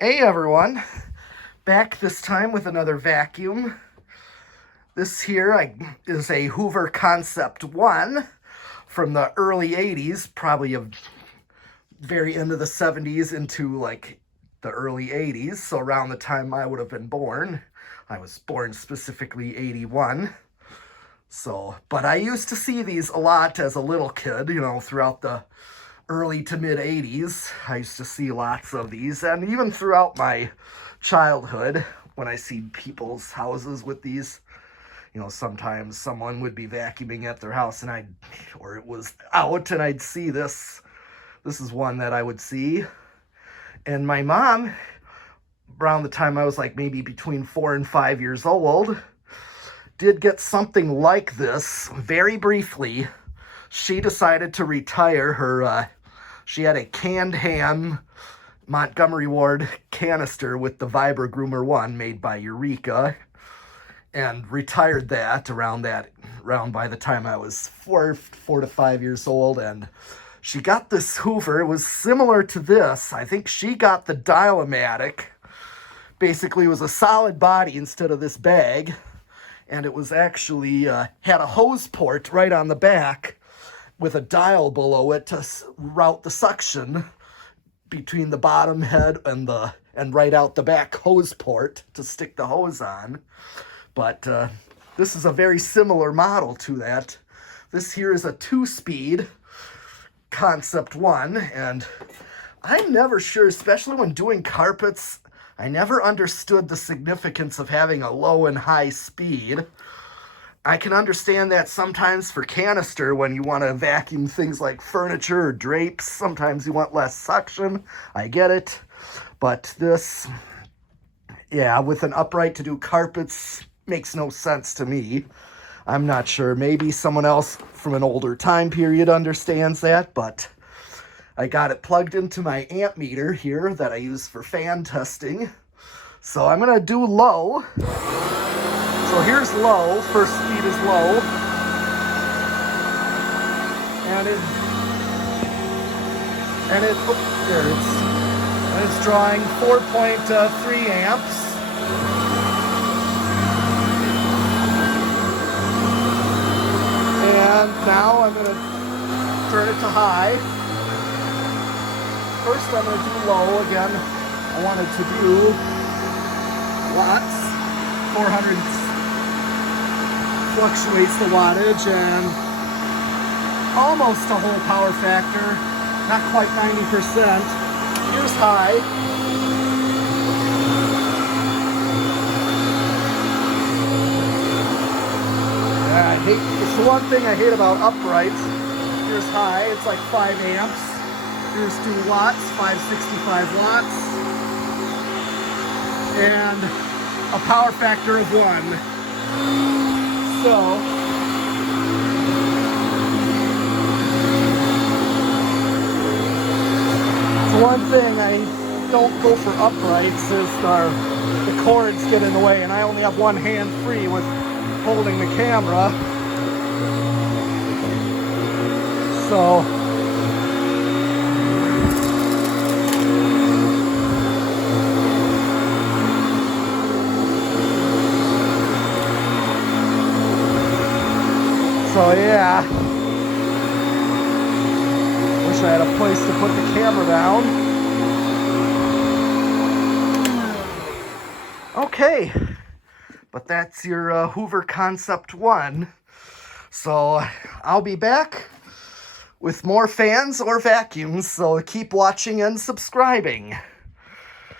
Hey everyone, back this time with another vacuum. This here is a Hoover Concept One from the early 80s, probably a very end of the 70s into like the early 80s, so around the time I would have been born. I was born specifically 81. But I used to see these a lot as a little kid, throughout the early to mid 80s. I used to see lots of these, and even throughout my childhood, when I see people's houses with these, sometimes someone would be vacuuming at their house or it was out, and I'd see this. This is one that I would see. And my mom, around the time I was like maybe between 4 and 5 years old, did get something like this very briefly. She decided to retire her, she had a canned ham Montgomery Ward canister with the Vibra Groomer 1 made by Eureka, and retired that around by the time I was 4 to 5 years old. And she got this Hoover. It was similar to this. I think she got the Dial Matic. Basically, it was a solid body instead of this bag, and it was actually had a hose port right on the back with a dial below it to route the suction between the bottom head and right out the back hose port to stick the hose on. But this is a very similar model to that. This here is a 2-speed Concept One, and I'm never sure, especially when doing carpets, I never understood the significance of having a low and high speed. I can understand that sometimes for canister, when you want to vacuum things like furniture or drapes, sometimes you want less suction. I get it. But this, yeah, with an upright to do carpets, makes no sense to me. I'm not sure. Maybe someone else from an older time period understands that, but I got it plugged into my amp meter here that I use for fan testing. So I'm going to do low. So here's low. First speed is low. And it's drawing 4.3 amps. And now I'm going to turn it to high. First I'm going to do low again. I wanted to do watts. 400 fluctuates the wattage, and almost a whole power factor. Not quite 90%. Here's high. It's the one thing I hate about uprights. Here's high, it's like 5 amps. Here's 2 watts, 565 watts. And a power factor of 1. So, one thing I don't go for uprights is the cords get in the way, and I only have one hand free with holding the camera. So yeah, wish I had a place to put the camera down. Okay, but that's your Hoover Concept One. So I'll be back with more fans or vacuums, so keep watching and subscribing.